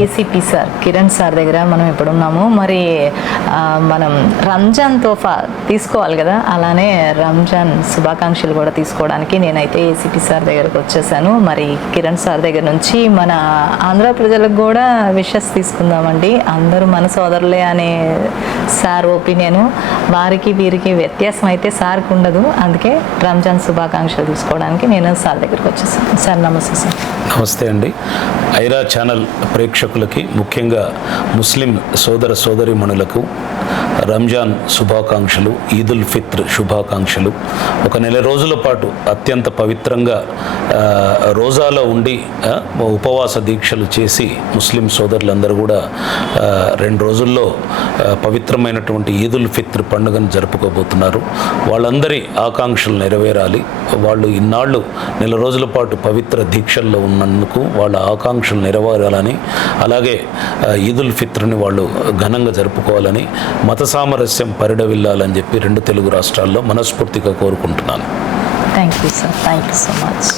ACP sir Kiran sir దగ్గర మనం ఇప్పుడు ఉన్నాము. మరి మనం రంజాన్ తోఫా తీసుకోవాలి కదా, అలానే రంజాన్ శుభాకాంక్షలు కూడా తీసుకోవడానికి నేనైతే ఏసీపీ సార్ దగ్గరకు వచ్చేసాను. మరి కిరణ్ సార్ దగ్గర నుంచి మన ఆంధ్ర ప్రజలకు కూడా విషెస్ తీసుకుందామండి. అందరూ మన సోదరులే అనే సార్ ఒపీనియను, వారికి వీరికి వ్యత్యాసం అయితే సార్కి ఉండదు. అందుకే రంజాన్ శుభాకాంక్షలు తీసుకోవడానికి నేను సార్ దగ్గరకు వచ్చేసాను. సార్ నమస్తే. సార్ నమస్తే అండి. ఐరా ఛానల్ ప్రేక్షకులకి, ముఖ్యంగా ముస్లిం సోదర సోదరీమణులకు రంజాన్ శుభాకాంక్షలు, ఈదుల్ ఫిత్ర్ శుభాకాంక్షలు. ఒక నెల రోజుల పాటు అత్యంత పవిత్రంగా రోజాలో ఉండి ఉపవాస దీక్షలు చేసి ముస్లిం సోదరులందరూ కూడా 2 రోజుల్లో పవిత్రమైనటువంటి ఈదుల్ ఫిత్ర్ పండుగను జరుపుకోబోతున్నారు. వాళ్ళందరి ఆకాంక్షలు నెరవేరాలి. వాళ్ళు ఇన్నాళ్ళు నెల రోజుల పాటు పవిత్ర దీక్షల్లో ఉన్నందుకు వాళ్ళ ఆకాంక్షలు నెరవేరాలని, అలాగే ఈదుల్ ఫిత్ర్ని వాళ్ళు ఘనంగా జరుపుకోవాలని, మత సామరస్యం పరిడవిల్లాలని చెప్పి 2 తెలుగు రాష్ట్రాల్లో మనస్ఫూర్తిగా కోరుకుంటున్నాను. Thank you sir. Thank you so much.